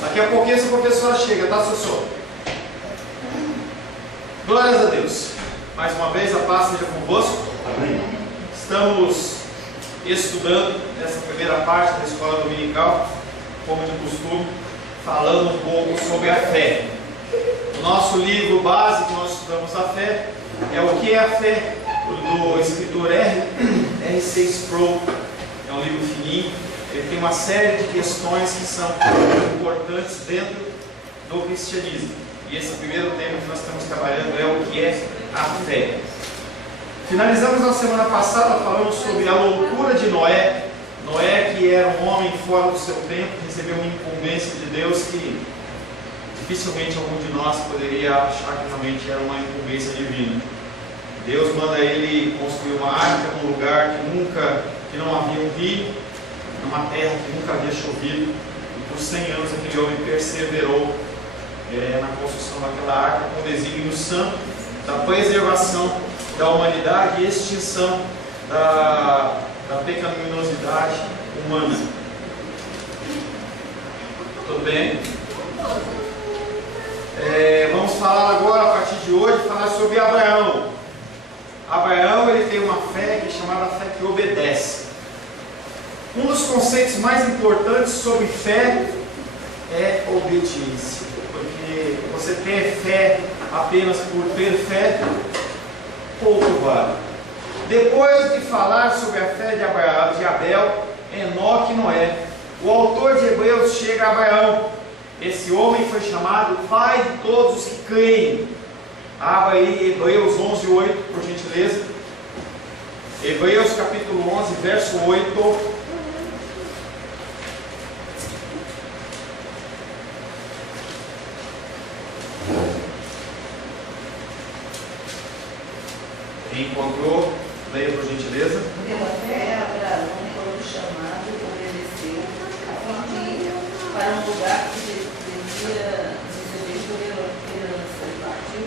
Daqui a pouquinho essa professora chega, tá, Sossô? Glórias a Deus. Mais uma vez, a paz seja convosco. Amém. Estamos estudando essa primeira parte da escola dominical, como de costume, falando um pouco sobre a fé. O nosso livro base que nós estudamos a fé é O que é a Fé, do escritor R.C. Sproul. É um livro fininho. Ele tem uma série de questões que são importantes dentro do cristianismo. E esse primeiro tema que nós estamos trabalhando é o que é a fé. Finalizamos na semana passada falando sobre a loucura de Noé. Noé, que era um homem fora do seu tempo, recebeu uma incumbência de Deus que dificilmente algum de nós poderia achar que realmente era uma incumbência divina. Deus manda ele construir uma arca num lugar que não havia um rio, numa terra que nunca havia chovido, e por 100 anos aquele homem perseverou na construção daquela arca, com o desígnio santo da preservação da humanidade e extinção da pecaminosidade humana. Tudo bem? Vamos falar agora, a partir de hoje, falar sobre Abraão. Abraão, ele tem uma fé que é chamada fé que obedece. Um dos conceitos mais importantes sobre fé é obediência, porque você ter fé apenas por ter fé, pouco vale. Depois de falar sobre a fé de Abraão, de Abel, Enoque e Noé, o autor de Hebreus chega a Abraão. Esse homem foi chamado pai de todos os que creem. Abra aí Hebreus 11:8, por gentileza. Hebreus capítulo 11, verso 8. Encontrou? Leia por gentileza. Pela fé, Abraão, quando chamado, obedeceu a fim de ir para um lugar que devia receber por herança e partiu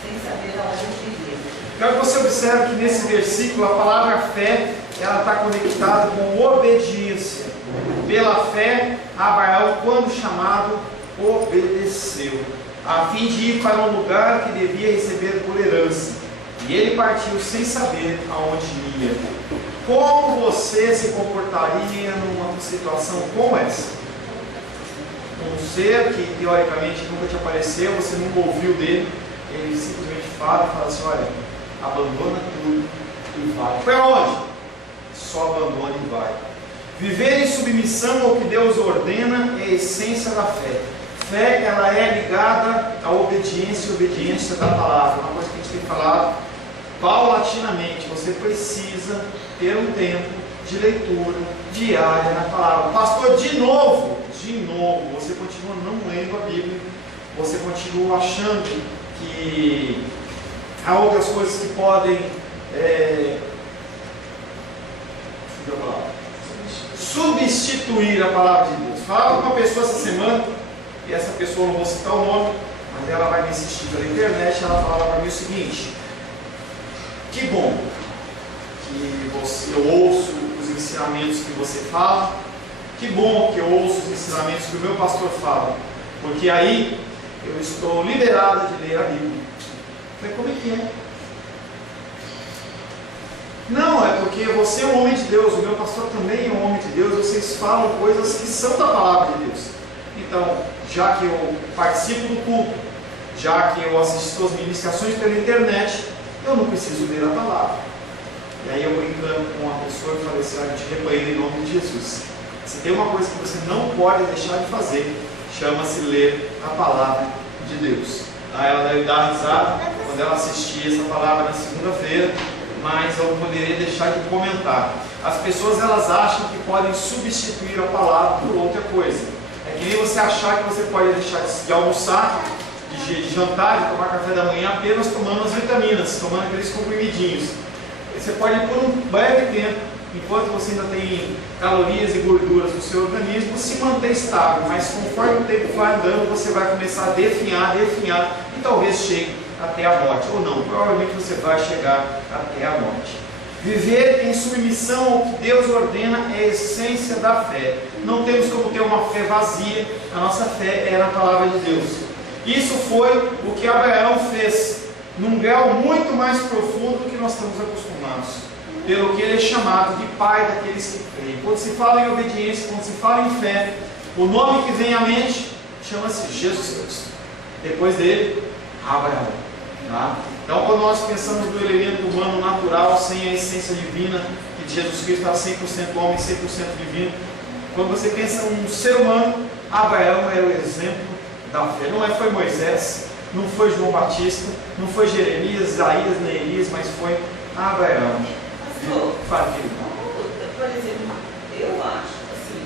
sem saber aonde iria. Quero que você observe que nesse versículo a palavra fé ela está conectada com obediência. Pela fé, Abraão, quando chamado, obedeceu, a fim de ir para um lugar que devia receber por herança. E ele partiu sem saber aonde ia. Como você se comportaria numa situação como essa? Um ser que teoricamente nunca te apareceu, você nunca ouviu dele, ele simplesmente fala assim: olha, abandona tudo e vai. Para onde? Só abandona e vai. Viver em submissão ao que Deus ordena é a essência da fé. Fé, ela é ligada à obediência e obediência da palavra. Uma coisa que a gente tem falado paulatinamente. Você precisa ter um tempo de leitura diária na palavra. Pastor, de novo, você continua não lendo a Bíblia, você continua achando que há outras coisas que podem substituir a palavra de Deus. Falava com uma pessoa essa semana, e essa pessoa, não vou citar o nome, mas ela vai me assistir pela internet. Ela falava para mim o seguinte: que bom que eu ouço os ensinamentos que você fala, que bom que eu ouço os ensinamentos que o meu pastor fala, porque aí eu estou liberado de ler a Bíblia. Eu falei: como é que é? Não, é porque você é um homem de Deus, o meu pastor também é um homem de Deus, vocês falam coisas que são da palavra de Deus. Então, já que eu participo do culto, já que eu assisto as ministrações pela internet, eu não preciso ler a palavra. E aí eu brincando com uma pessoa e falei assim: olha, eu te repreendo em nome de Jesus. Se tem uma coisa que você não pode deixar de fazer, chama-se ler a palavra de Deus. Aí ela deve dar risada quando ela assistir essa palavra na segunda-feira, mas eu não poderia deixar de comentar. As pessoas, elas acham que podem substituir a palavra por outra coisa. É que nem você achar que você pode deixar de almoçar, de jantar, de tomar café da manhã apenas tomando as vitaminas, tomando aqueles comprimidinhos. Você pode, por um breve tempo, enquanto você ainda tem calorias e gorduras no seu organismo, se manter estável, mas conforme o tempo vai andando, você vai começar a definhar, e talvez chegue até a morte, ou não, provavelmente você vai chegar até a morte. Viver em submissão ao que Deus ordena é a essência da fé. Não temos como ter uma fé vazia, a nossa fé é na palavra de Deus. Isso foi o que Abraão fez, num grau muito mais profundo do que nós estamos acostumados, pelo que ele é chamado de pai daqueles que creem. Quando se fala em obediência, quando se fala em fé, o nome que vem à mente chama-se Jesus Cristo. Depois dele, Abraão. Tá? Então, quando nós pensamos no elemento humano natural, sem a essência divina, que Jesus Cristo era 100% homem, 100% divino, quando você pensa em um ser humano, Abraão era o exemplo da fé. Não foi Moisés, não foi João Batista, não foi Jeremias, Isaías, nem Elias, mas foi Abraão. Pastor, por exemplo, eu acho assim,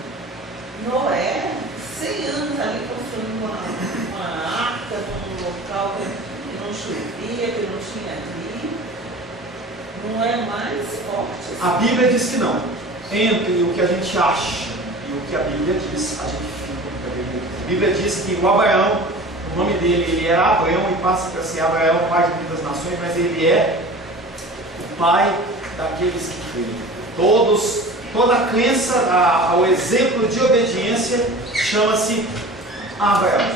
Noé, 100 anos ali construindo uma arca num local que não chovia, que não tinha rio, não é mais forte assim? A Bíblia diz que não. Entre o que a gente acha e o que a Bíblia diz, a gente fica com o que a Bíblia diz. A Bíblia diz que o Abraão, o nome dele, ele era Abraão e passa para ser Abraão, pai de muitas nações, mas ele é o pai daqueles que creem. Toda a crença ao exemplo de obediência chama-se Abraão.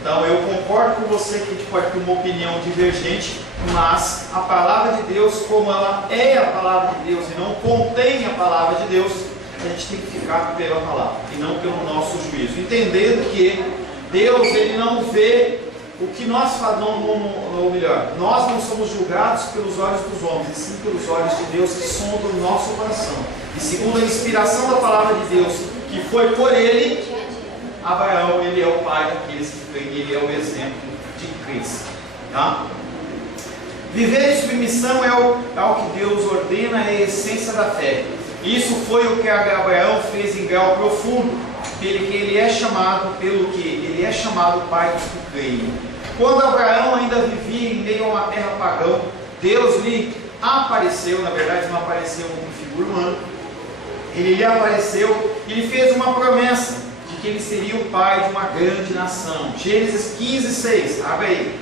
Então eu concordo com você que a gente pode ter uma opinião divergente, mas a palavra de Deus, como ela é a palavra de Deus e não contém a palavra de Deus, a gente tem que ficar pela palavra e não pelo nosso juízo, entendendo que Deus, ele não vê o que nós fazemos, ou melhor, nós não somos julgados pelos olhos dos homens, e sim pelos olhos de Deus que sondam o nosso coração. E segundo a inspiração da palavra de Deus, que foi por ele, Abraão, ele é o pai daqueles que creem, ele é o exemplo de Cristo. Tá? Viver em submissão é o que Deus ordena, é a essência da fé. Isso foi o que Abraão fez em grau profundo, pelo que ele é chamado, pai dos que creem. Quando Abraão ainda vivia em meio a uma terra pagã, Deus lhe apareceu, na verdade não apareceu como figura humana, ele lhe apareceu e lhe fez uma promessa de que ele seria o pai de uma grande nação. Gênesis 15, 6, abre aí.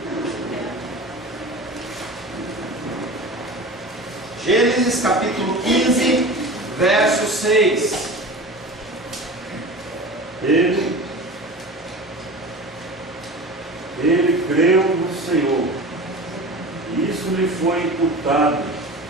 Gênesis capítulo 15, verso 6. Ele creu no Senhor, e isso lhe foi imputado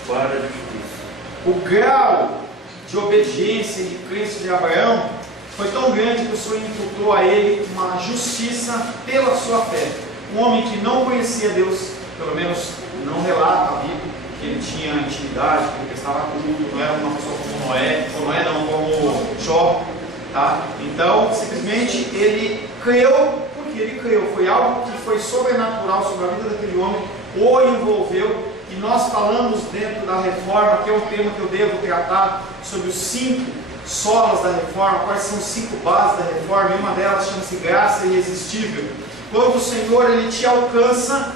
para a justiça. O grau de obediência e de crença de Abraão foi tão grande que o Senhor imputou a ele uma justiça pela sua fé. Um homem que não conhecia Deus, pelo menos não relata a Bíblia, que ele tinha intimidade, que ele prestava culto, não era uma pessoa como Noé não, como Jó. Tá? Então, simplesmente ele creu, porque ele creu. Foi algo que foi sobrenatural sobre a vida daquele homem, o envolveu. E nós falamos dentro da reforma, que é um tema que eu devo tratar, sobre os 5 solas da reforma, quais são os 5 bases da reforma, e uma delas chama-se graça irresistível. Quando o Senhor ele te alcança,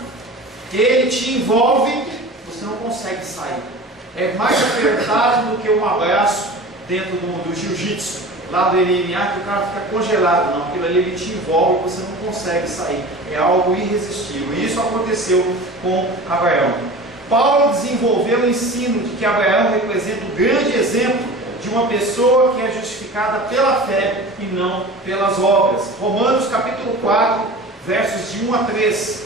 ele te envolve, você não consegue sair. É mais apertado do que um abraço dentro do jiu-jitsu, lá do MMA, que o cara fica congelado. Não, aquilo ali ele te envolve e você não consegue sair. É algo irresistível. E isso aconteceu com Abraão. Paulo desenvolveu o ensino de que Abraão representa um grande exemplo de uma pessoa que é justificada pela fé e não pelas obras. Romanos capítulo 4, versos de 1 a 3.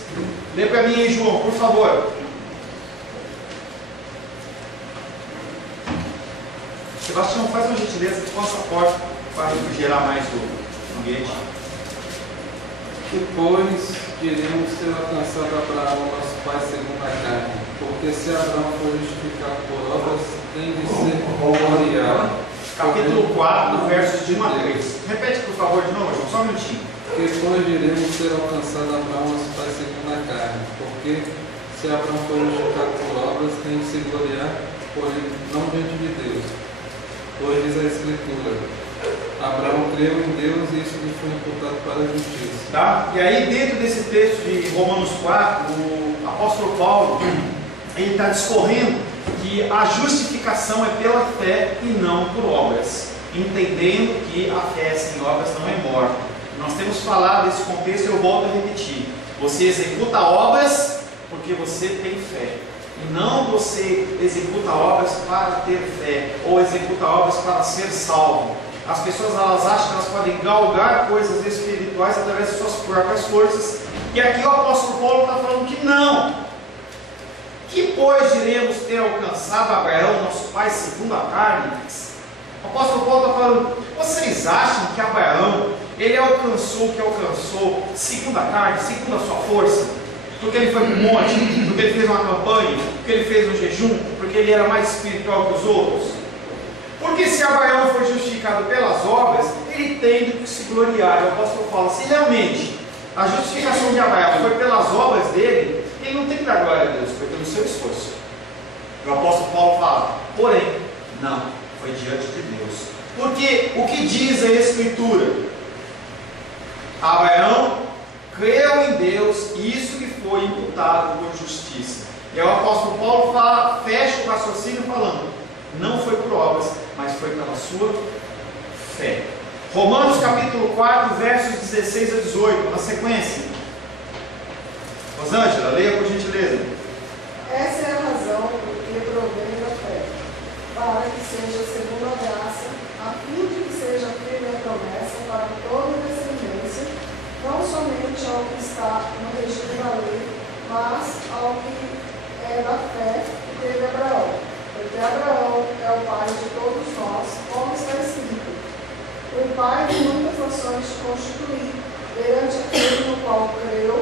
Lê para mim aí, João, por favor. Sebastião, faz uma gentileza com essa porta para refrigerar mais o ambiente. Depois diremos ter alcançado Abraão, nosso pai segundo a carne, porque se Abraão for justificado por obras, tem de ser gloriado. Capítulo 4, versos de 1 a 3. Repete, por favor, de novo, João, só um minutinho. Depois diremos ter alcançado Abraão, nosso pai segundo a carne, porque se Abraão for justificado por obras, tem de se gloriar, porém não diante de Deus. Pois diz a Escritura: Abraão creu em Deus e isso lhe foi imputado para a justiça. Tá? E aí, dentro desse texto de Romanos 4, o apóstolo Paulo ele está discorrendo que a justificação é pela fé e não por obras, entendendo que a fé sem obras não é morta. Nós temos falado desse contexto e eu volto a repetir: você executa obras porque você tem fé. E não você executa obras para ter fé, ou executa obras para ser salvo. As pessoas elas acham que elas podem galgar coisas espirituais através de suas próprias forças. E aqui o apóstolo Paulo está falando que não. Que pois diremos ter alcançado Abraão, nosso pai, segundo a carne? O apóstolo Paulo está falando, vocês acham que Abraão, ele alcançou o que alcançou segundo a carne, segundo a sua força? Porque ele foi para o monte, porque ele fez uma campanha, porque ele fez um jejum, porque ele era mais espiritual que os outros? Porque se Abraão foi justificado pelas obras, ele tem que se gloriar. O apóstolo fala, se realmente a justificação de Abraão foi pelas obras dele, ele não tem que dar glória a Deus, foi pelo seu esforço. O apóstolo Paulo fala, porém, não, foi diante de Deus. Porque o que diz a Escritura? Abraão creu em Deus e isso lhe foi imputado por justiça. E o apóstolo Paulo fala, fecha o raciocínio falando, não foi por obras, mas foi pela sua fé. Romanos capítulo 4, versos 16 a 18, na sequência. Rosângela, leia por gentileza. Essa é a razão por que provém da fé, para que seja segundo a graça, a fim de que seja firme a promessa para toda descendência, não somente ao que está no regime da lei, mas ao que é da fé que teve Abraão. Porque Abraão é o pai de todos nós, como está escrito. O pai de muitas nações te constituí, perante aquele no qual creu,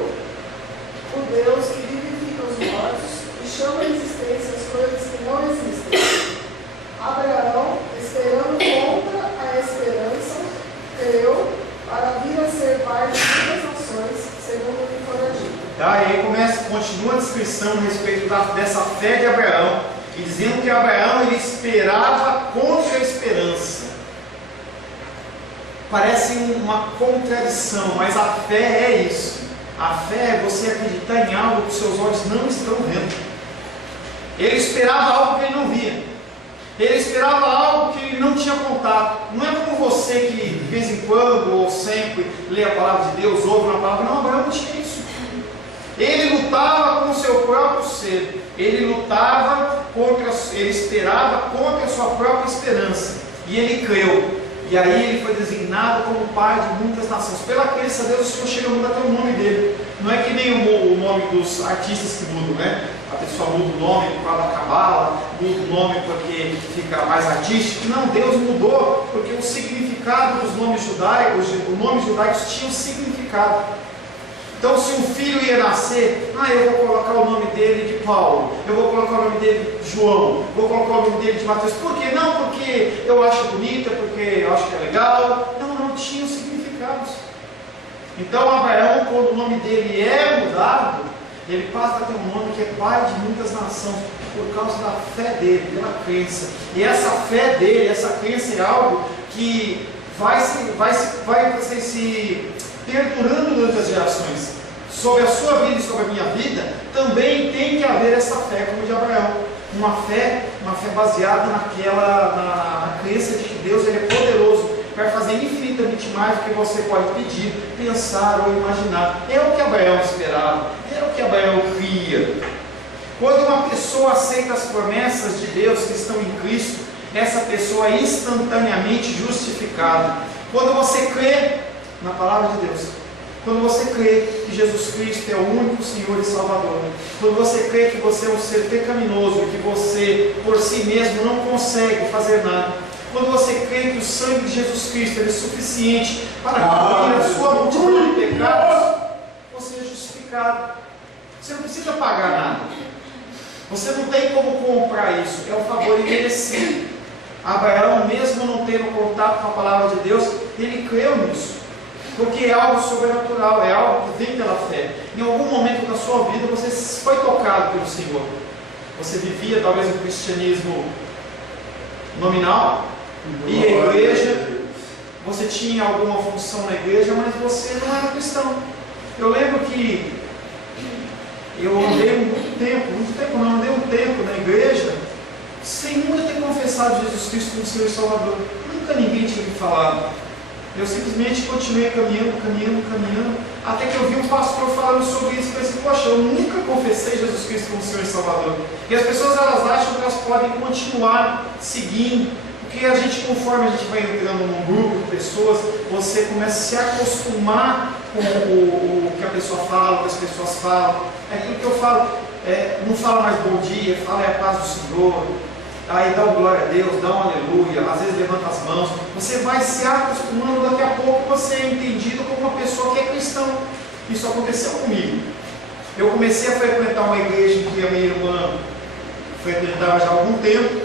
o Deus que vivifica os mortos e chama a existência as coisas que não existem. Abraão, esperando contra a esperança, creu para vir a ser pai de muitas nações, segundo o que for dito. Tá, e aí continua a descrição a respeito dessa fé de Abraão, e dizendo que Abraão ele esperava contra a esperança. Parece uma contradição, mas a fé é isso. A fé é você acreditar em algo que seus olhos não estão vendo. Ele esperava algo que ele não via. Ele esperava algo que ele não tinha contato. Não é como você que de vez em quando ou sempre lê a palavra de Deus, ouve uma palavra. Não, Abraão não tinha isso. Ele lutava com o seu próprio ser. Ele lutava ele esperava contra a sua própria esperança. E ele creu. E aí ele foi designado como pai de muitas nações. Pela crença a Deus, o Senhor chega a mudar até o nome dele. Não é que nem o nome dos artistas que mudam, né? A pessoa muda o nome por causa da cabala, muda o nome porque fica mais artístico. Não, Deus mudou porque o significado dos nomes judaicos, os nomes judaicos tinham significado. Então, se um filho ia nascer, eu vou colocar o nome dele de Paulo, eu vou colocar o nome dele de João, vou colocar o nome dele de Mateus. Por quê? Não porque eu acho bonito, é porque eu acho que é legal. Não tinham significados. Então, Abraão, quando o nome dele é mudado, ele passa a ter um nome que é pai de muitas nações, por causa da fé dele, pela crença. E essa fé dele, essa crença é algo que vai se perdurando durante as gerações. Sobre a sua vida e sobre a minha vida, também tem que haver essa fé como de Abraão. Uma fé baseada na crença de que Deus ele é poderoso para fazer infinitamente mais do que você pode pedir, pensar ou imaginar. É o que Abraão esperava, é o que Abraão cria. Quando uma pessoa aceita as promessas de Deus que estão em Cristo, essa pessoa é instantaneamente justificada. Quando você crê na palavra de Deus, quando você crê que Jesus Cristo é o único Senhor e Salvador, quando você crê que você é um ser pecaminoso, que você por si mesmo não consegue fazer nada, quando você crê que o sangue de Jesus Cristo é suficiente para cobrir a sua multidão de pecados, você é justificado. Você não precisa pagar nada. Você não tem como comprar isso. É um favor imerecido. Abraão, mesmo não tendo contato com a palavra de Deus, ele creu nisso. Porque é algo sobrenatural, é algo que vem pela fé. Em algum momento da sua vida você foi tocado pelo Senhor. Você vivia talvez um cristianismo nominal, ia à igreja, você tinha alguma função na igreja, mas você não era cristão. Eu lembro que eu andei andei um tempo na igreja, sem nunca ter confessado Jesus Cristo como Senhor e Salvador. Nunca ninguém tinha me falado. Eu simplesmente continuei caminhando, até que eu vi um pastor falando sobre isso e pensei, poxa, eu nunca confessei Jesus Cristo como Senhor e Salvador. E as pessoas, elas acham que elas podem continuar seguindo, porque a gente, conforme a gente vai entrando num grupo de pessoas, você começa a se acostumar com o que a pessoa fala, o que as pessoas falam. É aquilo que eu falo, não fala mais bom dia, fala a paz do Senhor. Aí dá um glória a Deus, dá um aleluia, às vezes levanta as mãos. Você vai se acostumando, daqui a pouco você é entendido como uma pessoa que é cristão. Isso aconteceu comigo. Eu comecei a frequentar uma igreja que a minha irmã frequentava já há algum tempo.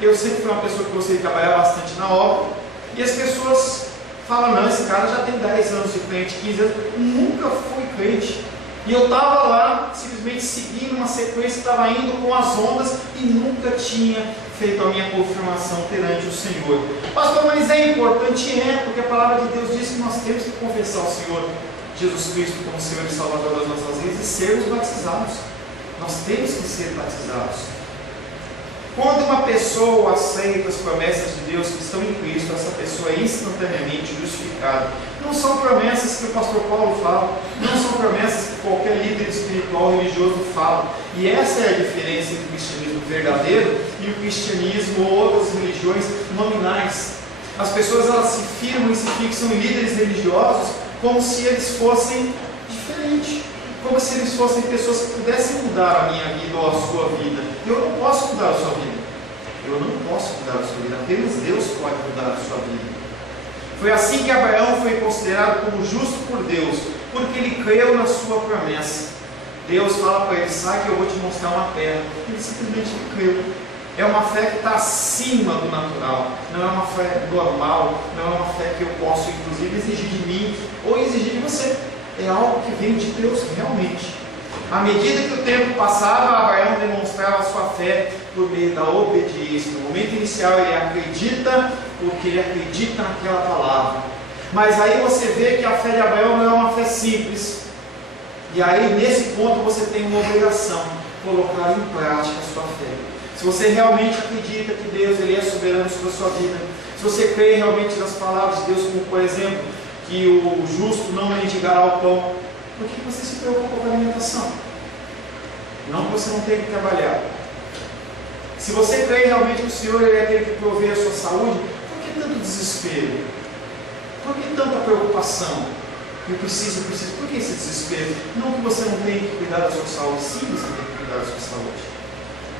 Eu sempre fui uma pessoa que gostei de trabalhar bastante na obra. E as pessoas falam, não, esse cara já tem 10 anos de crente, 15 anos. Nunca fui crente. E eu estava lá, simplesmente seguindo uma sequência, estava indo com as ondas e nunca tinha feito a minha confirmação perante o Senhor. Pastor, mas é importante? Porque a palavra de Deus diz que nós temos que confessar o Senhor Jesus Cristo como Senhor e Salvador das nossas vidas e sermos batizados. Nós temos que ser batizados. Quando uma pessoa aceita as promessas de Deus que estão em Cristo, essa pessoa é instantaneamente justificada. Não são promessas que o pastor Paulo fala, não são promessas que qualquer líder espiritual religioso fala. E essa é a diferença entre o cristianismo verdadeiro e o cristianismo ou outras religiões nominais. As pessoas, elas se firmam e se fixam em líderes religiosos como se eles fossem diferentes, como se eles fossem pessoas que pudessem mudar a minha vida ou a sua vida. Eu não posso mudar a sua vida. Eu não posso mudar a sua vida. Apenas Deus pode mudar a sua vida. Foi assim que Abraão foi considerado como justo por Deus, porque ele creu na sua promessa. Deus fala para ele, sai que eu vou te mostrar uma terra. Ele simplesmente creu. É uma fé que está acima do natural. Não é uma fé normal. Não é uma fé que eu posso, inclusive, exigir de mim ou exigir de você. É algo que vem de Deus realmente. À medida que o tempo passava, Abraão demonstrava a sua fé por meio da obediência. No momento inicial ele acredita porque ele acredita naquela palavra. Mas aí você vê que a fé de Abraão não é uma fé simples. E aí nesse ponto você tem uma obrigação, colocar em prática a sua fé. Se você realmente acredita que Deus ele é soberano sobre a sua vida, se você crê realmente nas palavras de Deus, como por exemplo, que o justo não mendigará o pão, por que você se preocupa com a alimentação? Não que você não tenha que trabalhar. Se você crê realmente que o Senhor ele é aquele que provê a sua saúde, por que tanto desespero? Por que tanta preocupação? Eu preciso. Por que esse desespero? Não que você não tenha que cuidar da sua saúde. Sim, você tem que cuidar da sua saúde.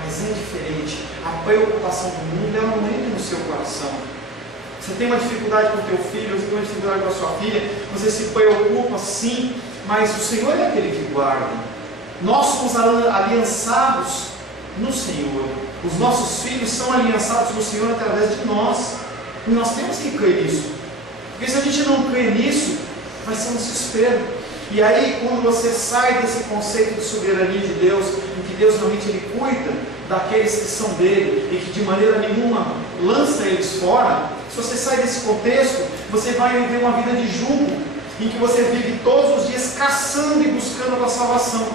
Mas é diferente. A preocupação do mundo, ela não entra no seu coração. Você tem uma dificuldade com o teu filho, você tem uma dificuldade com a sua filha, você se preocupa sim, mas o Senhor é aquele que guarda. Nós somos aliançados no Senhor. Os nossos filhos são aliançados no Senhor através de nós. E nós temos que crer nisso. Porque se a gente não crer nisso, vai ser um desespero. E aí, quando você sai desse conceito de soberania de Deus, em que Deus realmente ele cuida daqueles que são dele e que de maneira nenhuma lança eles fora, se você sai desse contexto, você vai viver uma vida de julgo, em que você vive todos os dias caçando e buscando a salvação.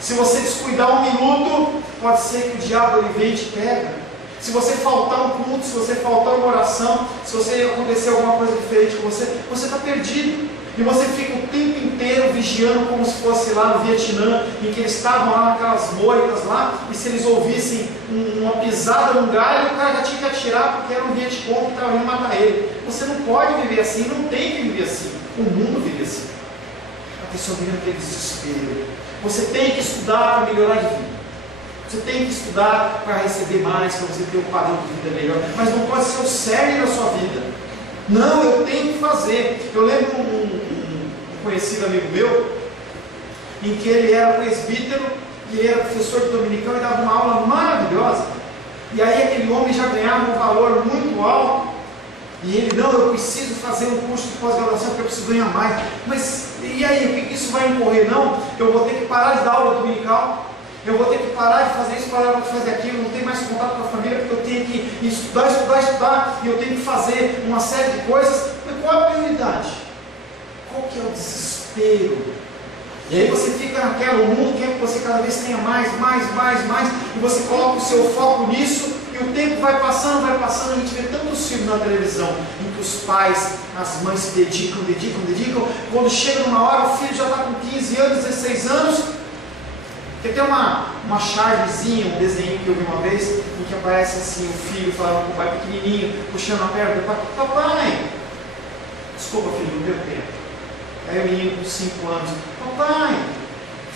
Se você descuidar um minuto, pode ser que o diabo ele venha e te pega. Se você faltar um culto, se você faltar uma oração, se você acontecer alguma coisa diferente com você, você está perdido. E você fica o tempo inteiro vigiando como se fosse lá no Vietnã, em que eles estavam lá naquelas moitas lá, e se eles ouvissem uma pisada num galho, o cara já tinha que atirar porque era um Vietcong que estava indo matar ele. Você não pode viver assim, não tem que viver assim. O mundo vive assim. A pessoa vive naquele desespero. Você tem que estudar para melhorar de vida. Você tem que estudar para receber mais, para você ter um padrão de vida melhor. Mas não pode ser o cerne da sua vida. Não, eu tenho que fazer. Eu lembro um conhecido amigo meu, em que ele era presbítero e ele era professor de dominical e dava uma aula maravilhosa. E aí aquele homem já ganhava um valor muito alto. E ele, não, eu preciso fazer um curso de pós-graduação porque eu preciso ganhar mais. Mas e aí, o que isso vai incorrer? Não, eu vou ter que parar de dar aula dominical. Eu vou ter que parar de fazer isso, parar de fazer aquilo, não tenho mais contato com a família, porque eu tenho que estudar, e eu tenho que fazer uma série de coisas. Mas qual é a prioridade? Qual que é o desespero? E aí você fica naquela, o mundo quer que você cada vez tenha mais, e você coloca o seu foco nisso, E o tempo vai passando, a gente vê tantos filmes na televisão em que os pais, as mães se dedicam. Quando chega numa hora, o filho já está com 15 anos, 16 anos. Tem até uma chargezinha, um desenho que eu vi uma vez, em que aparece assim, o filho falando com o pai pequenininho, puxando a perna do pai: papai, desculpa filho, não deu tempo. Aí o menino com 5 anos: papai,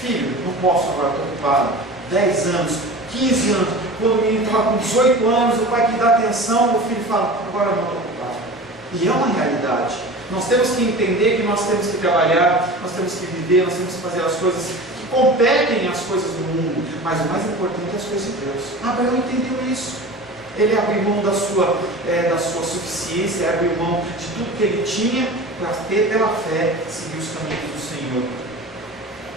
filho, não posso agora, estou ocupado. 10 anos, 15 anos, quando o menino estava com 18 anos, o pai que dá atenção, o filho fala: agora não estou ocupado. E é uma realidade. Nós temos que entender que nós temos que trabalhar, nós temos que viver, nós temos que fazer as coisas que competem às coisas do mundo, mas o mais importante é as coisas de Deus. Abraão entendeu isso. Ele abriu mão da sua suficiência, abriu mão de tudo que ele tinha para ter pela fé seguir os caminhos do Senhor.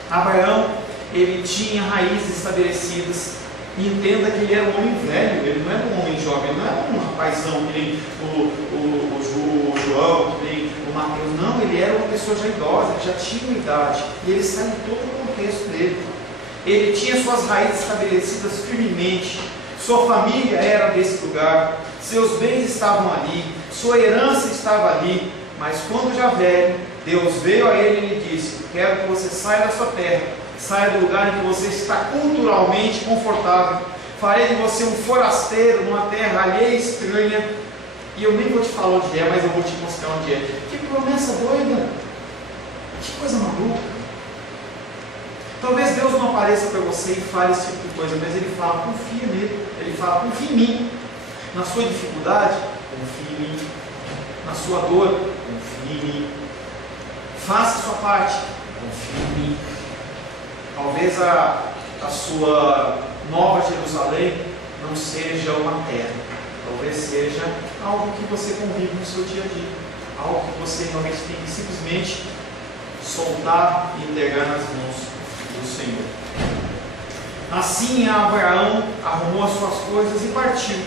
Abraão, ele tinha raízes estabelecidas. E entenda que ele era um homem velho, ele não era um homem jovem, não era um rapazão que nem o João, que nem o Mateus, não, ele era uma pessoa já idosa, ele já tinha uma idade, e ele sai em todo o contexto dele. Ele tinha suas raízes estabelecidas firmemente, sua família era desse lugar, seus bens estavam ali, sua herança estava ali, mas quando já velho, Deus veio a ele e lhe disse: quero que você saia da sua terra, saia do lugar em que você está culturalmente confortável, farei de você um forasteiro numa terra alheia e estranha, e eu nem vou te falar onde é, mas eu vou te mostrar onde é. Que promessa doida, que coisa maluca. Talvez Deus não apareça para você e fale esse tipo de coisa, mas Ele fala: confia nele, Ele fala: confia em mim. Na sua dificuldade, confia em mim. Na sua dor, confia em mim. Faça a sua parte, confia em mim. Talvez a sua nova Jerusalém não seja uma terra, talvez seja algo que você convive no seu dia a dia, algo que você realmente tem que simplesmente soltar e entregar nas mãos do Senhor. Assim Abraão arrumou as suas coisas e partiu.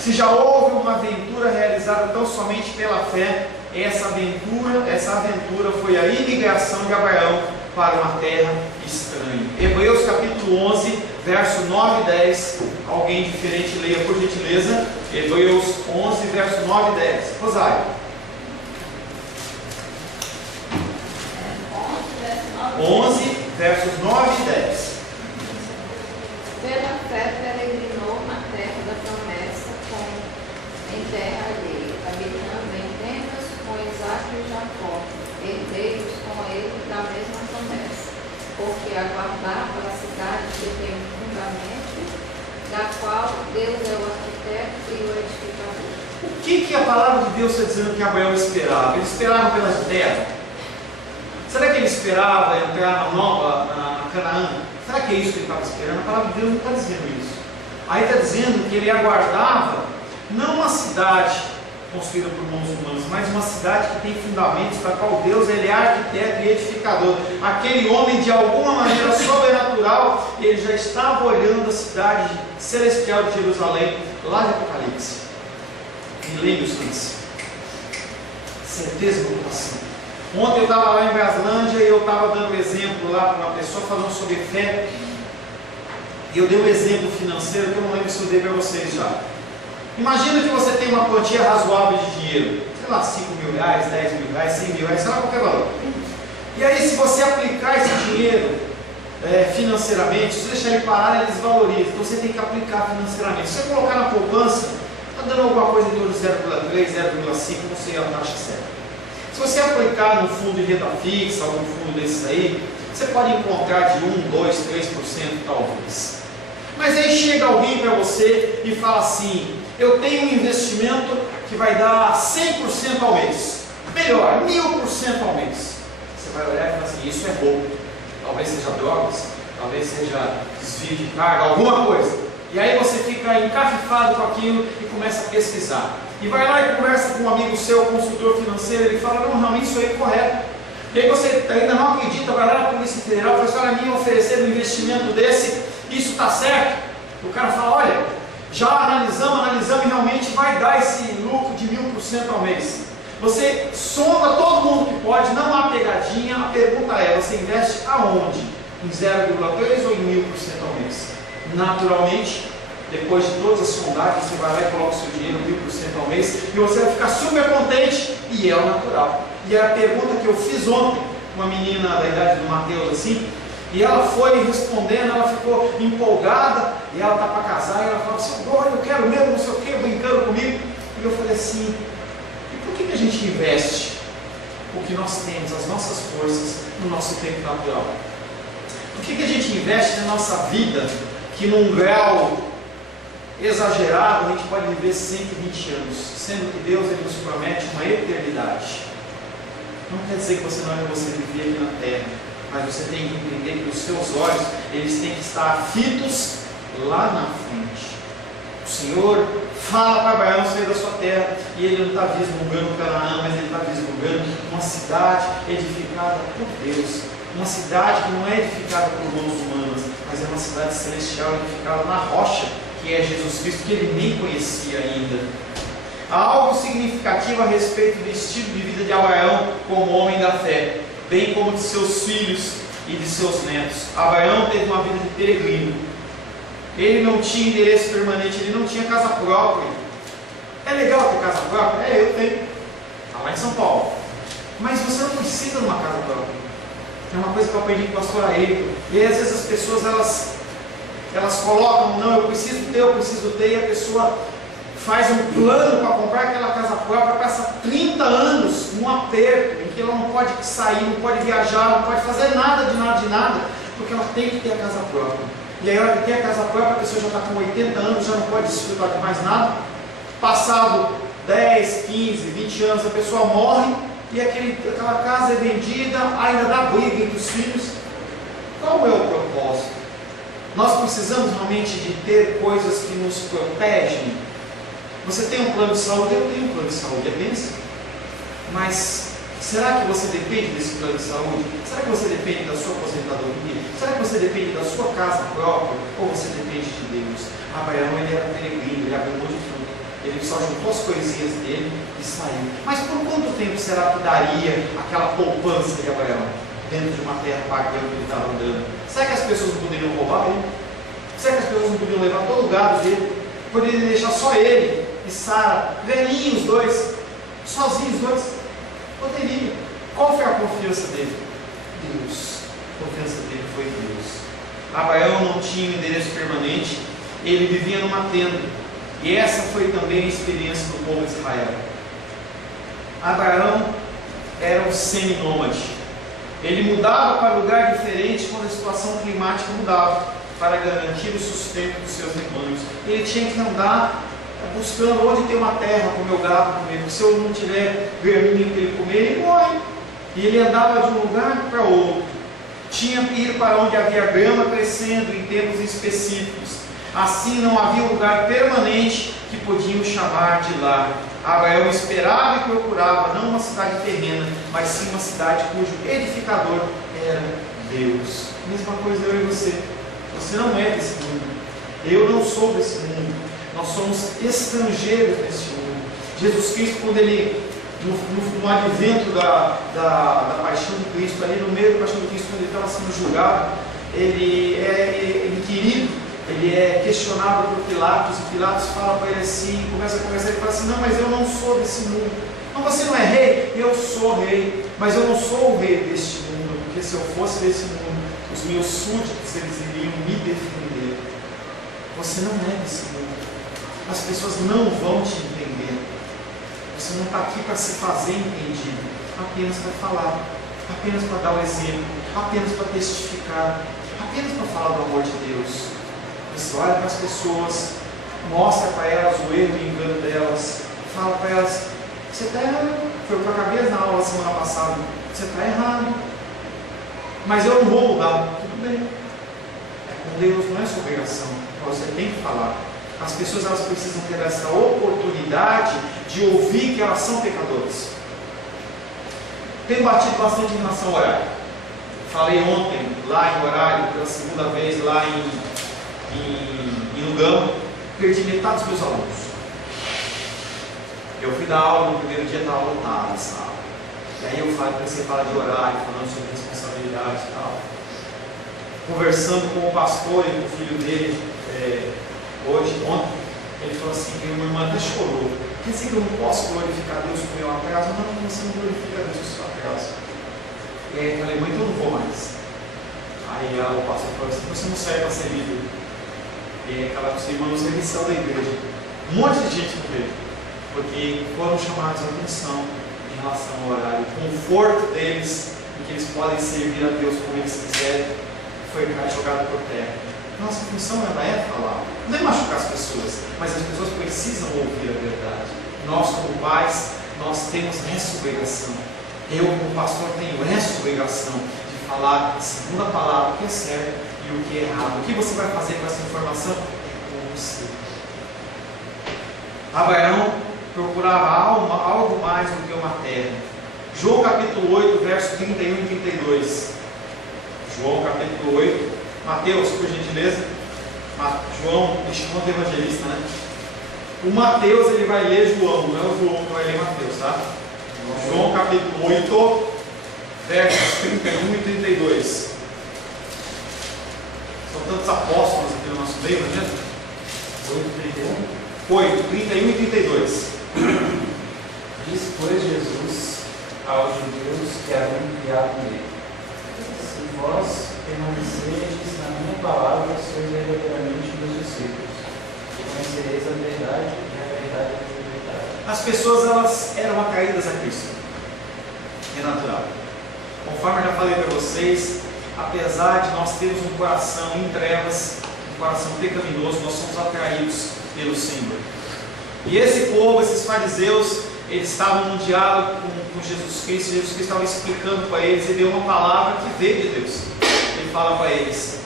Se já houve uma aventura realizada tão somente pela fé, essa aventura foi a imigração de Abraão para uma terra estranha. Hebreus capítulo 11, verso 9 e 10. Alguém diferente leia por gentileza. Hebreus 11, verso 9 e 10. Rosário. 11, versos 9 e 10. Pela fé peregrinou na terra da promessa, em terra alheia, habitando em tendas com Isaac e Jacó, herdeiros com ele da mesma promessa, porque aguardava a cidade que tem um fundamento, da qual Deus é o arquiteto e o edificador. O que a palavra de Deus está dizendo que Abraão esperava? Ele esperava pela terra? Será que ele esperava entrar na Canaã? Será que é isso que ele estava esperando? A palavra de Deus não está dizendo isso. Aí está dizendo que ele aguardava não uma cidade construída por mãos humanas, mas uma cidade que tem fundamentos, da qual Deus ele é arquiteto e edificador. Aquele homem, de alguma maneira sobrenatural, ele já estava olhando a cidade celestial de Jerusalém, lá de Apocalipse, milênios antes. Certeza do passado. Ontem eu estava lá em Braslândia e eu estava dando exemplo lá para uma pessoa falando sobre fé. E eu dei um exemplo financeiro que eu não lembro se eu dei para vocês já. Imagina que você tem uma quantia razoável de dinheiro, sei lá, 5 mil reais, 10 mil reais, 100 mil reais, sei lá, qualquer valor. E aí, se você aplicar esse dinheiro financeiramente, se você deixar ele parar, ele desvaloriza. Então você tem que aplicar financeiramente. Se você colocar na poupança, está dando alguma coisa em torno de 0,3, 0,5, não sei a taxa certa. Se você aplicar no fundo de renda fixa, algum fundo desses aí, você pode encontrar de 1, 2, 3% talvez. Mas aí chega alguém para você e fala assim: eu tenho um investimento que vai dar 100% ao mês, melhor, 1000% ao mês. Você vai olhar e falar assim: isso é roubo. Talvez seja drogas, talvez seja desvio de carga, alguma coisa. E aí você fica encafifado com aquilo e começa a pesquisar. E vai lá e conversa com um amigo seu, consultor financeiro, ele fala: não, realmente isso aí é correto. E aí você ainda não acredita, vai lá na Polícia Federal e fala assim: olha, a mim oferecer um investimento desse, isso está certo? O cara fala: olha, já analisamos e realmente vai dar esse lucro de 1000% ao mês. Você sonda todo mundo que pode, não há pegadinha, a pergunta é: você investe aonde? Em 0,3 ou em 1000% ao mês? Naturalmente, Depois de todas as sondagens, você vai lá e coloca o seu dinheiro 1.000% ao mês e você vai ficar super contente, e é o natural. E a pergunta que eu fiz ontem, uma menina da idade do Mateus assim, e ela foi respondendo, ela ficou empolgada, e ela está para casar, e ela falou assim, agora eu quero mesmo, não sei o que, brincando comigo. E eu falei assim, e por que a gente investe o que nós temos, as nossas forças, no nosso tempo natural? Por que a gente investe na nossa vida, que num grau exagerado a gente pode viver 120 anos, sendo que Deus ele nos promete uma eternidade? Não quer dizer que você não é você viver aqui na terra, mas você tem que entender que os seus olhos eles têm que estar fitos lá na frente. O Senhor fala para Abraão sair da sua terra, e ele não está vislumbrando Canaã, mas ele está vislumbrando uma cidade edificada por Deus, uma cidade que não é edificada por mãos humanas, mas é uma cidade celestial edificada na rocha, que é Jesus Cristo, que ele nem conhecia ainda. Há algo significativo a respeito do estilo de vida de Abraão como homem da fé, bem como de seus filhos e de seus netos. Abraão teve uma vida de peregrino. Ele não tinha endereço permanente, ele não tinha casa própria. É legal ter casa própria? É, eu tenho. Está lá em São Paulo. Mas você não precisa de uma casa própria. É uma coisa que eu aprendi com o pastor Ayrton. E aí, às vezes as pessoas elas colocam, não, eu preciso ter, e a pessoa faz um plano para comprar aquela casa própria, passa 30 anos num aperto, em que ela não pode sair, não pode viajar, não pode fazer nada, porque ela tem que ter a casa própria. E aí, a hora que tem a casa própria, a pessoa já está com 80 anos, já não pode desfrutar de mais nada. Passado 10, 15, 20 anos, a pessoa morre, e aquela casa é vendida, ainda dá briga entre os filhos. Qual é o propósito? Nós precisamos realmente de ter coisas que nos protegem. Você tem um plano de saúde? Eu tenho um plano de saúde, é bênção. Mas será que você depende desse plano de saúde? Será que você depende da sua aposentadoria? Será que você depende da sua casa própria? Ou você depende de Deus? Abraão ele era peregrino, ele abriu mão de tudo. Ele só juntou as coisinhas dele e saiu. Mas por quanto tempo será que daria aquela poupança de Abraão dentro de uma terra pagã que ele estava andando? Será que as pessoas não poderiam roubar ele? Será que as pessoas não podiam levar todo o gado dele? Poderiam deixar só ele e Sara, velhinhos dois, sozinhos dois? Poderia. Qual foi a confiança dele? Deus. A confiança dele foi Deus. Abraão não tinha um endereço permanente, ele vivia numa tenda. E essa foi também a experiência do povo de Israel. Abraão era um semi-nômade. Ele mudava para lugar diferente quando a situação climática mudava, para garantir o sustento dos seus rebanhos. Ele tinha que andar buscando onde tem uma terra para o meu gado comer, porque se eu não tiver graminha para ele comer, ele morre. E ele andava de um lugar para outro. Tinha que ir para onde havia grama crescendo em tempos específicos. Assim não havia um lugar permanente que podiam chamar de lar. Abraão esperava e procurava não uma cidade terrena, mas sim uma cidade cujo edificador era Deus. Mesma coisa eu e você. Você não é desse mundo. Eu não sou desse mundo. Nós somos estrangeiros nesse mundo. Jesus Cristo, quando ele, no advento da paixão de Cristo, ali no meio da paixão de Cristo, quando ele estava sendo julgado, ele é inquirido. Ele é questionado por Pilatos, e Pilatos fala para ele assim, começa a conversar, ele fala assim, não, mas eu não sou desse mundo. Não, você não é rei? Eu sou rei, mas eu não sou o rei deste mundo, porque se eu fosse desse mundo, os meus súditos, eles iriam me defender. Você não é desse mundo. As pessoas não vão te entender. Você não está aqui para se fazer entendido, apenas para falar, apenas para dar o exemplo, apenas para testificar, apenas para falar do amor de Deus. Você olha para as pessoas, mostra para elas o erro e o engano delas, fala para elas, você está errado. Foi o que eu acabei na aula semana passada, você está errado. Mas eu não vou mudar. Tudo bem. É com Deus, não é sua obrigação. Você tem que falar. As pessoas elas precisam ter essa oportunidade de ouvir que elas são pecadoras. Tenho batido bastante em relação ao horário. Falei ontem, lá em horário, pela segunda vez, lá em Lugano, perdi metade dos meus alunos. Eu fui dar aula, no primeiro dia estava lotado a sala. E aí eu comecei a falar de horário, falando sobre responsabilidade e tal. Conversando com o pastor e com o filho dele, ontem, ele falou assim, que uma irmã até chorou. Quer dizer que eu não posso glorificar Deus com o meu atraso? Não, você não glorifica Deus com o seu atraso. E aí eu falei, mãe, então eu não vou mais. Aí o pastor falou assim, você não serve para ser líder. E aí aquela irmã nos remissão da igreja. Um monte de gente não veio. Porque foram chamados a atenção em relação ao horário. O conforto deles, em que eles podem servir a Deus como eles quiserem, foi jogado por terra. Nossa função ela é falar. Não é machucar as pessoas, mas as pessoas precisam ouvir a verdade. Nós, como pais, nós temos essa obrigação. Eu, como pastor, tenho essa obrigação de falar segundo a palavra o que é certo e o que é errado. O que você vai fazer com essa informação é com você. Abraão procurava algo mais do que uma terra. João capítulo 8, verso 31 e 32. João capítulo 8. Mateus, por gentileza. João, João é evangelista, né? O Mateus, ele vai ler João, não é o João que vai ler Mateus, tá? João capítulo 8, versos 31 e 32. São tantos apóstolos aqui no nosso meio, não é mesmo? 8, 31 e 32. Disse, pois, Jesus aos judeus que haviam criado nele: se vós permanecerdes na minha palavra, sois verdadeiramente meus discípulos, e conhecereis a verdade, e a verdade vos libertará. As pessoas, elas eram atraídas a Cristo. É natural. Conforme eu já falei para vocês, apesar de nós termos um coração em trevas, um coração pecaminoso, nós somos atraídos pelo Senhor. E esse povo, esses fariseus, eles estavam no diálogo com Jesus Cristo. Jesus Cristo estava explicando para eles e deu uma palavra que veio de Deus. Ele fala para eles: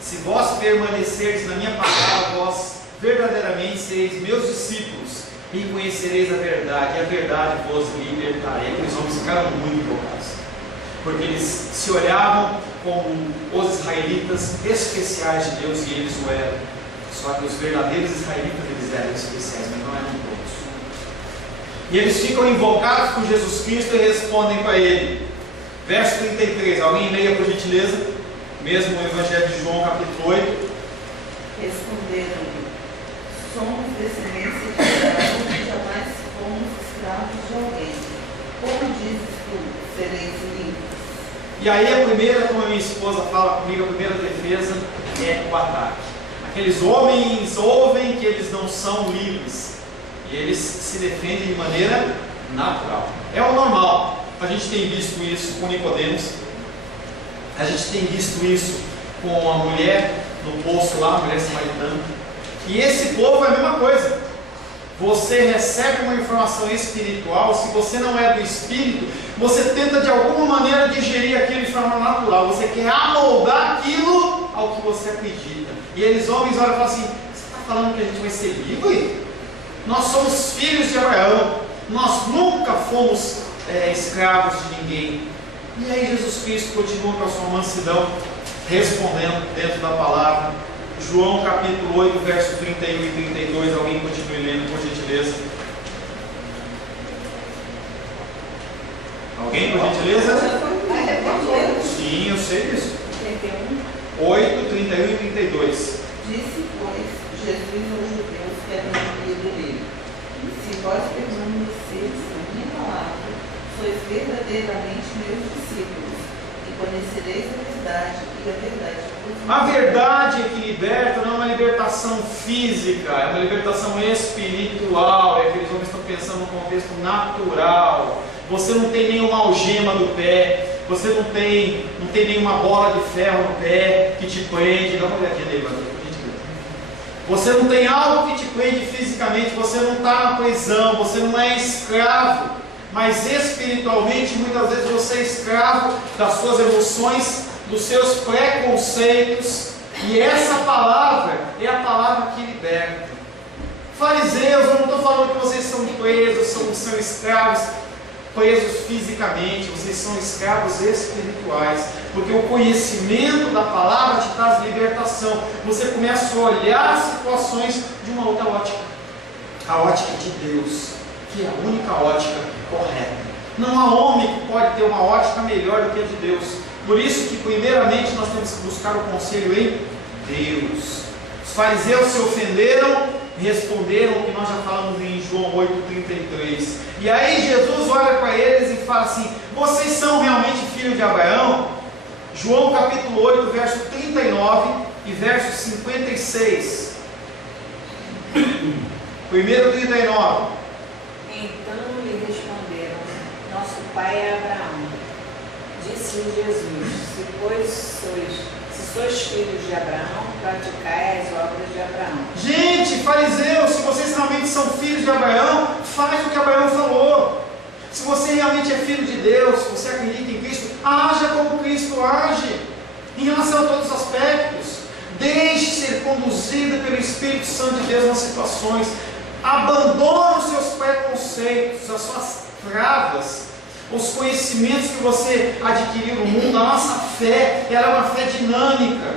se vós permanecerdes na minha palavra, vós verdadeiramente sereis meus discípulos e conhecereis a verdade, e a verdade vos libertará. E aqueles homens ficaram muito empolgados, porque eles se olhavam como os israelitas especiais de Deus, e eles o eram. Só que os verdadeiros israelitas, eles eram especiais, mas não eram todos. E eles ficam invocados por Jesus Cristo e respondem para ele. Verso 33, alguém leia por gentileza? Mesmo o Evangelho de João, capítulo 8. Responderam-lhe: somos descendência de Abraão e jamais fomos escravos de alguém. Como dizes tu, sereis livres? E aí a primeira, como a minha esposa fala comigo, a primeira defesa é o ataque. Aqueles homens ouvem que eles não são livres e eles se defendem de maneira natural. É o normal. A gente tem visto isso com Nicodemos, a gente tem visto isso com a mulher no poço lá, a mulher samaritana. E esse povo é a mesma coisa. Você recebe uma informação espiritual, se você não é do Espírito, você tenta de alguma maneira digerir aquilo de forma natural. Você quer amoldar aquilo ao que você acredita. E eles homens olham e falam assim: você está falando que a gente vai ser livre? Nós somos filhos de Abraão, nós nunca fomos escravos de ninguém. E aí Jesus Cristo continua com a sua mansidão, respondendo dentro da palavra. João capítulo 8, verso 31 e 32, alguém continue lendo, por gentileza. Alguém, por gentileza? Sim, eu sei disso. 8, 31 e 32. Disse, pois, Jesus aos judeus que haviam crido nele: se vós permanecerdes na minha palavra, sois verdadeiramente meus discípulos, e conhecereis a verdade, e a verdade vos libertará. A verdade que liberta não é uma libertação física, é uma libertação espiritual. É que eles homens estão pensando no contexto natural. Você não tem nenhuma algema do pé, você não tem nenhuma bola de ferro no pé que te prende. Dá uma olhadinha nele, por gentileza. Você não tem algo que te prende fisicamente, você não está na prisão, você não é escravo. Mas espiritualmente, muitas vezes você é escravo das suas emoções, dos seus preconceitos. E essa palavra é a palavra que liberta. Fariseus, eu não estou falando que vocês são presos, são escravos, presos fisicamente, vocês são escravos espirituais, porque o conhecimento da palavra te traz libertação. Você começa a olhar situações de uma outra ótica, a ótica de Deus, que é a única ótica correta. Não há homem que pode ter uma ótica melhor do que a de Deus. Por isso que primeiramente nós temos que buscar o conselho em Deus. fariseus se ofenderam e responderam o que nós já falamos em João 8,33. E aí Jesus olha para eles e fala assim: vocês são realmente filhos de Abraão? João capítulo 8, verso 39 e verso 56. Primeiro 39. Então lhe responderam: nosso pai é Abraão. Disse-lhe Jesus: se sois filhos de Abraão, praticai as obras de Abraão. Gente, fariseus, se vocês realmente são filhos de Abraão, faz o que Abraão falou. Se você realmente é filho de Deus, se você acredita em Cristo, haja como Cristo age, em relação a todos os aspectos. Deixe ser conduzido pelo Espírito Santo de Deus nas situações. Abandone os seus preconceitos, as suas travas, os conhecimentos que você adquiriu no mundo. A nossa fé, ela é uma fé dinâmica.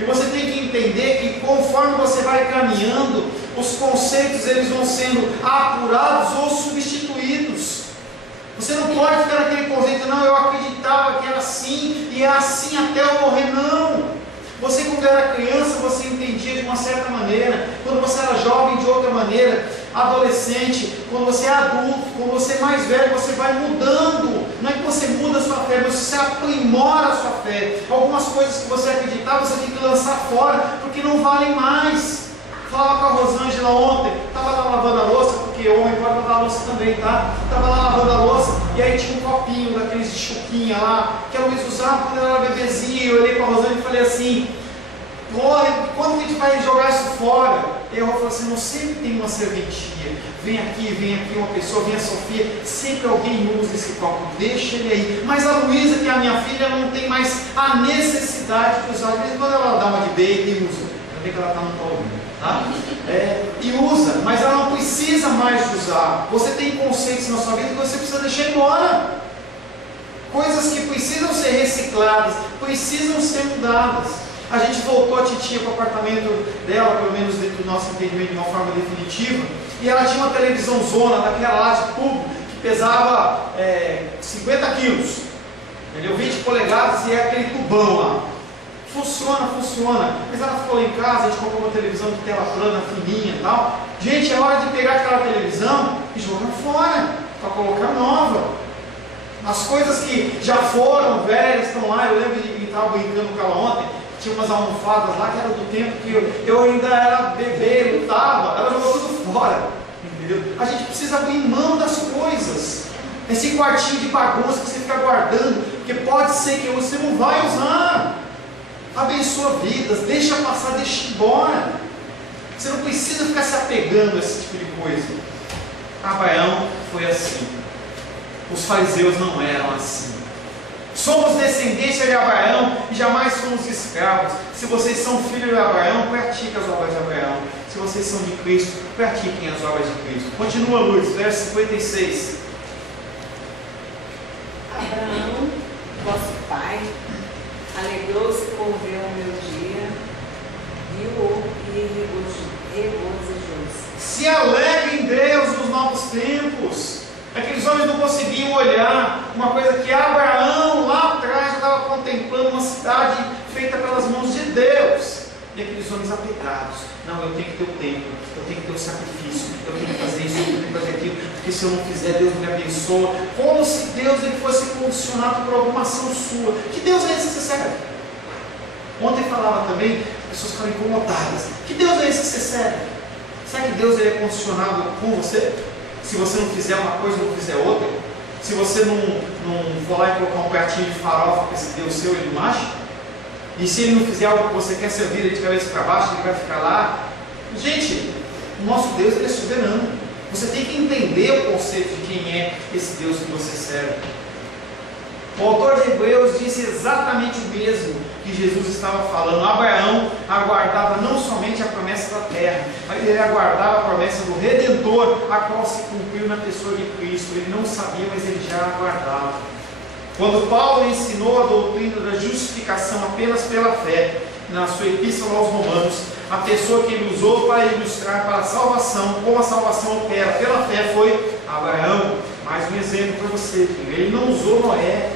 E você tem que entender que conforme você vai caminhando, os conceitos eles vão sendo apurados ou substituídos. Você não pode ficar naquele conceito: não, eu acreditava que era assim e é assim até eu morrer. Não. Você, quando era criança, você entendia de uma certa maneira. Quando você era jovem, de outra maneira. Adolescente, quando você é adulto, quando você é mais velho, você vai mudando. Não é que você muda a sua fé, mas você aprimora a sua fé. Algumas coisas que você acreditava, você tem que lançar fora, porque não valem mais. Falava com a Rosângela ontem, estava lá lavando a louça, porque homem pode lavar a louça também, tá? Estava lá lavando a louça, e aí tinha um copinho daqueles de chuquinha lá, que a Luiz usava quando ela era bebezinha. Eu olhei para a Rosângela e falei assim: quando que a gente vai jogar isso fora? Eu falei assim: não, sempre tem uma serventia. Vem aqui uma pessoa, vem a Sofia, sempre alguém usa esse copo, deixa ele aí. Mas a Luísa, que é a minha filha, ela não tem mais a necessidade de usar. Às vezes, quando ela dá uma de bacon e usa, eu vejo que ela está no pau, tá? E usa, mas ela não precisa mais de usar. Você tem conceitos na sua vida que você precisa deixar embora. Coisas que precisam ser recicladas, precisam ser mudadas. A gente voltou a titia para o apartamento dela, pelo menos dentro do nosso entendimento, de uma forma definitiva, e ela tinha uma televisão zona daquela lá de tubo que pesava 50 quilos, entendeu? 20 polegadas, e é aquele tubão lá. Funciona, mas ela ficou lá em casa, a gente comprou uma televisão de tela plana, fininha e tal. Gente, é hora de pegar aquela televisão e jogar fora, para colocar nova. As coisas que já foram velhas estão lá. Eu lembro de estar brincando com ela ontem. Tinha umas almofadas lá que era do tempo que eu ainda era bebê, lutava. Ela jogou tudo fora, entendeu? A gente precisa abrir mão das coisas. Esse quartinho de bagunça que você fica guardando, porque pode ser que você não vai usar. Abençoa vidas, deixa passar, deixa embora. Você não precisa ficar se apegando a esse tipo de coisa. Abraão foi assim. Os fariseus não eram assim. Somos descendência de Abraão e jamais somos escravos. Se vocês são filhos de Abraão, pratiquem as obras de Abraão. Se vocês são de Cristo, pratiquem as obras de Cristo. Continua, Luiz, verso 56. Abraão, vosso pai, alegrou-se por ver o meu dia, viu-o e regozijou-se. Se alegra em Deus nos novos tempos. Aqueles homens não conseguiam olhar uma coisa que Abraão lá atrás já estava contemplando, uma cidade feita pelas mãos de Deus. E aqueles homens apegados: não, eu tenho que ter o templo, eu tenho que ter o sacrifício, eu tenho que fazer isso, eu tenho que fazer aquilo, porque se eu não fizer, Deus me abençoa. Como se Deus ele fosse condicionado por alguma ação sua. Que Deus é esse que você serve? Ontem falava também, as pessoas ficaram incomodadas. Que Deus é esse que você serve? Será que Deus ele é condicionado com você? Se você não fizer uma coisa ou não fizer outra? Se você não for lá e colocar um pratinho de farofa para esse Deus seu, ele não acha? E se ele não fizer algo que você quer servir, ele de cabeça para baixo, ele vai ficar lá? Gente, o nosso Deus ele é soberano. Você tem que entender o conceito de quem é esse Deus que você serve. O autor de Hebreus disse exatamente o mesmo que Jesus estava falando. Abraão aguardava não somente a promessa da terra, mas ele aguardava a promessa do Redentor, a qual se cumpriu na pessoa de Cristo. Ele não sabia, mas ele já aguardava. Quando Paulo ensinou a doutrina da justificação apenas pela fé, na sua epístola aos Romanos, a pessoa que ele usou para ilustrar para a salvação, como a salvação opera pela fé, foi Abraão. Mais um exemplo para você. Ele não usou Noé,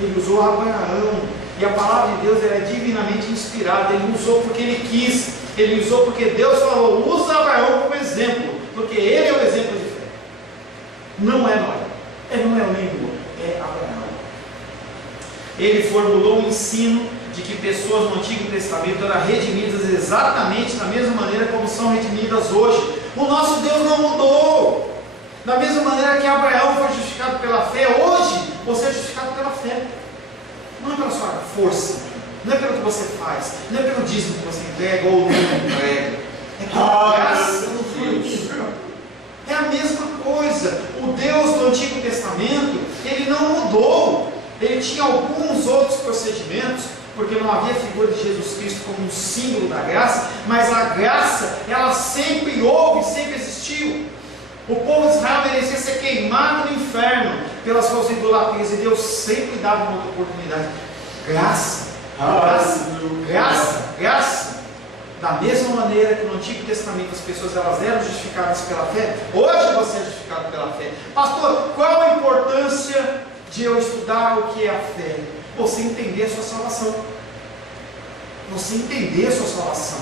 ele usou Abraão. E a palavra de Deus ela é divinamente inspirada. Ele usou porque ele quis. Ele usou porque Deus falou, usa Abraão como exemplo, porque ele é o exemplo de fé. Não é Noé, não é o nenhum, é Abraão. Ele formulou o ensino de que pessoas no Antigo Testamento eram redimidas exatamente da mesma maneira como são redimidas hoje. O nosso Deus não mudou. Da mesma maneira que Abraão foi justificado pela fé, hoje você é justificado pela fé. Não é pela sua força, não é pelo que você faz, não é pelo dízimo que você entrega ou não entrega. É pela graça de Deus. É a mesma coisa. O Deus do Antigo Testamento, ele não mudou. Ele tinha alguns outros procedimentos, porque não havia figura de Jesus Cristo como um símbolo da graça, mas a graça, ela sempre houve, sempre existiu. O povo de Israel merecia ser queimado no inferno pelas suas idolatrias, e Deus sempre dava uma outra oportunidade. Graça, graça, graça, graça. Da mesma maneira que no Antigo Testamento as pessoas elas eram justificadas pela fé, hoje você é justificado pela fé. Pastor, qual a importância de eu estudar o que é a fé? Você entender a sua salvação. Você entender a sua salvação.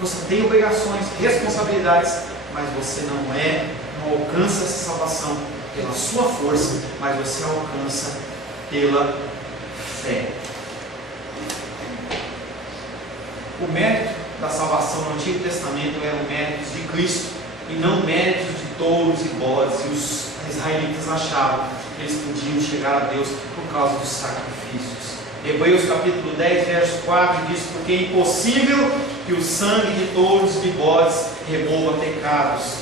Você tem obrigações, responsabilidades, mas você não alcança essa salvação pela sua força, mas você alcança pela fé. O mérito da salvação no Antigo Testamento eram méritos de Cristo e não méritos de touros e bodes. E os israelitas achavam que eles podiam chegar a Deus por causa dos sacrifícios. Hebreus capítulo 10, verso 4 diz: porque é impossível que o sangue de touros e de bodes remova pecados.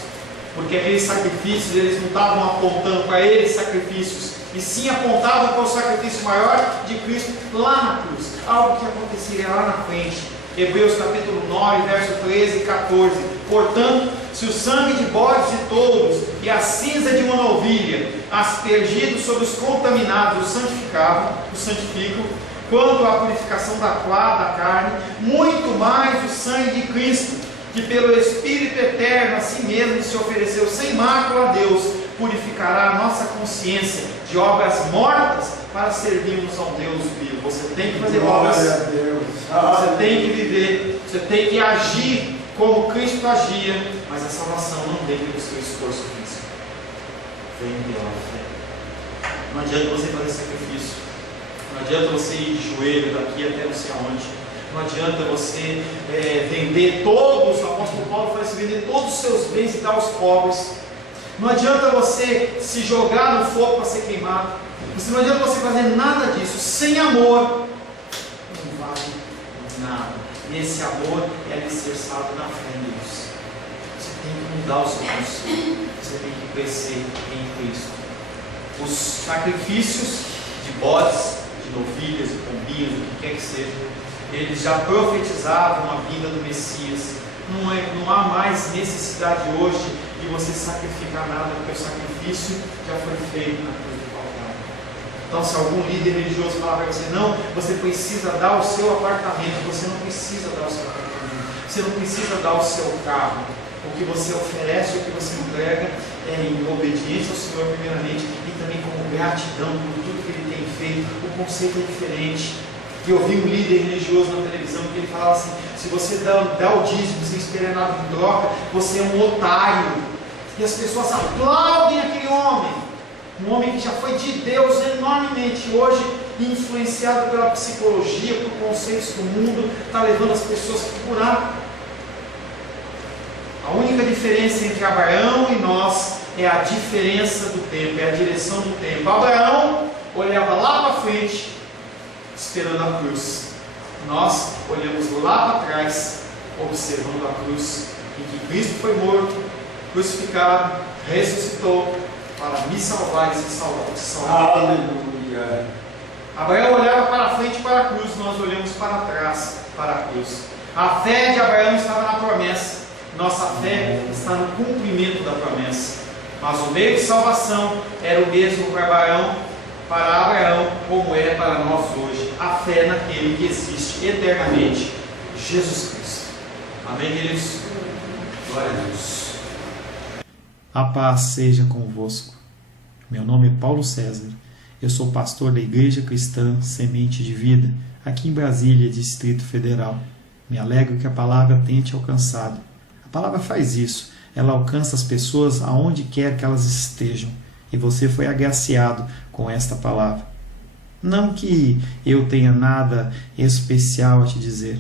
Porque aqueles sacrifícios, eles não estavam apontando para eles sacrifícios, e sim apontavam para o sacrifício maior de Cristo lá na cruz, algo que aconteceria lá na frente. Hebreus capítulo 9, verso 13 e 14. Portanto, se o sangue de bodes e touros e a cinza de uma novilha, aspergidos sobre os contaminados, os santificam, quanto à purificação da carne, muito mais o sangue de Cristo, que pelo Espírito eterno a si mesmo se ofereceu sem mácula a Deus, purificará a nossa consciência de obras mortas para servirmos a um Deus vivo. Você tem que fazer obras, você tem que viver, você tem que agir como Cristo agia, mas a salvação não vem pelo seu esforço físico, vem pela fé. Não adianta você fazer sacrifício, não adianta você ir de joelho daqui até não sei aonde, não adianta você vender todos, o apóstolo Paulo fala assim, vender todos os seus bens e dar aos pobres. Não adianta você se jogar no fogo para ser queimado. Não adianta você fazer nada disso. Sem amor, não vale nada. E esse amor é alicerçado na fé em Deus. Você tem que mudar o seu conceito. Você tem que crescer em Cristo. Os sacrifícios de bodes, de novilhas, de pombinhos, o que quer que seja, eles já profetizavam a vinda do Messias. Não há mais necessidade hoje de você sacrificar nada, porque o sacrifício já foi feito na cruz do Calvário. Então, se algum líder religioso falar para você, não, você precisa dar o seu apartamento, você não precisa dar o seu apartamento, você não precisa dar o seu carro. O que você oferece, o que você entrega é em obediência ao Senhor primeiramente e também como gratidão por tudo que Ele tem feito. O conceito é diferente. E eu vi um líder religioso na televisão que ele falava assim, se você dá o dízimo sem esperar nada em troca, você é um otário. E as pessoas aplaudem aquele homem, um homem que já foi de Deus enormemente, hoje influenciado pela psicologia, por conceitos do mundo, está levando as pessoas a procurar. A única diferença entre Abraão e nós é a diferença do tempo, é a direção do tempo. Abraão olhava lá para frente, esperando a cruz. Nós olhamos lá para trás, observando a cruz, em que Cristo foi morto, crucificado, ressuscitou, para me salvar e se salvar. Aleluia! Abraão olhava para frente para a cruz, nós olhamos para trás para a cruz. A fé de Abraão estava na promessa, nossa fé está no cumprimento da promessa. Mas o meio de salvação era o mesmo para Abraão, como é para nós hoje, a fé naquele que existe eternamente, Jesus Cristo. Amém, queridos? Glória a Deus. A paz seja convosco. Meu nome é Paulo César Eu sou pastor da Igreja Cristã Semente de Vida, aqui em Brasília, Distrito Federal. Me alegro que a palavra tenha te alcançado. A palavra faz isso, ela alcança as pessoas aonde quer que elas estejam, e você foi agraciado com esta palavra. Não que eu tenha nada especial a te dizer.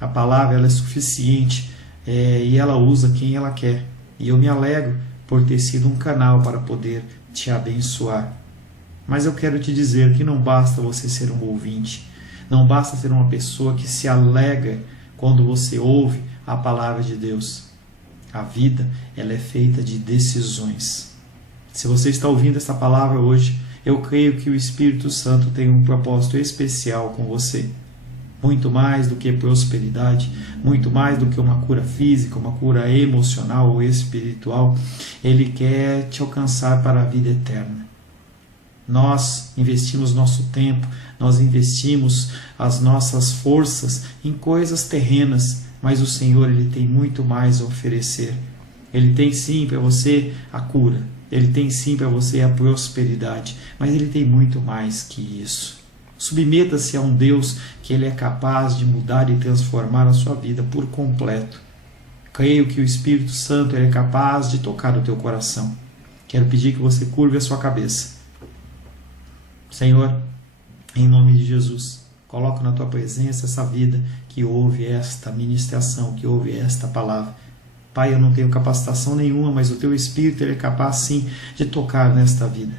A palavra ela é suficiente e ela usa quem ela quer. E eu me alegro por ter sido um canal para poder te abençoar. Mas eu quero te dizer que não basta você ser um ouvinte, não basta ser uma pessoa que se alegra quando você ouve a palavra de Deus. A vida ela é feita de decisões. Se você está ouvindo essa palavra hoje, eu creio que o Espírito Santo tem um propósito especial com você. Muito mais do que prosperidade, muito mais do que uma cura física, uma cura emocional ou espiritual, Ele quer te alcançar para a vida eterna. Nós investimos nosso tempo, nós investimos as nossas forças em coisas terrenas, mas o Senhor Ele tem muito mais a oferecer. Ele tem sim para você a cura, Ele tem sim para você a prosperidade, mas Ele tem muito mais que isso. Submeta-se a um Deus que Ele é capaz de mudar e transformar a sua vida por completo. Creio que o Espírito Santo Ele é capaz de tocar o teu coração. Quero pedir que você curve a sua cabeça. Senhor, em nome de Jesus, coloco na tua presença essa vida que ouve esta ministração, que ouve esta palavra. Pai, eu não tenho capacitação nenhuma, mas o teu Espírito Ele é capaz sim de tocar nesta vida,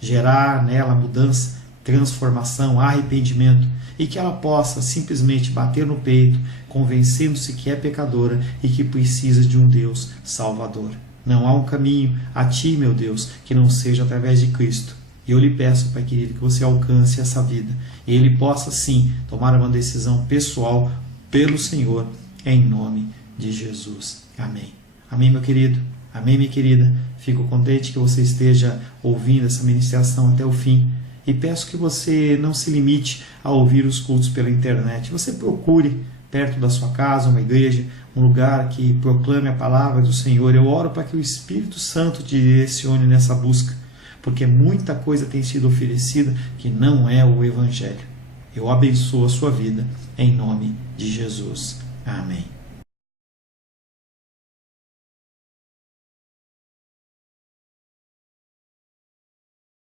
gerar nela mudança, transformação, arrependimento, e que ela possa simplesmente bater no peito, convencendo-se que é pecadora e que precisa de um Deus salvador. Não há um caminho a ti, meu Deus, que não seja através de Cristo. E eu lhe peço, Pai querido, que você alcance essa vida e ele possa sim tomar uma decisão pessoal pelo Senhor, em nome de Jesus. Amém. Amém, meu querido. Amém, minha querida. Fico contente que você esteja ouvindo essa ministração até o fim. E peço que você não se limite a ouvir os cultos pela internet. Você procure perto da sua casa uma igreja, um lugar que proclame a palavra do Senhor. Eu oro para que o Espírito Santo te direcione nessa busca, porque muita coisa tem sido oferecida que não é o Evangelho. Eu abençoo a sua vida em nome de Jesus. Amém.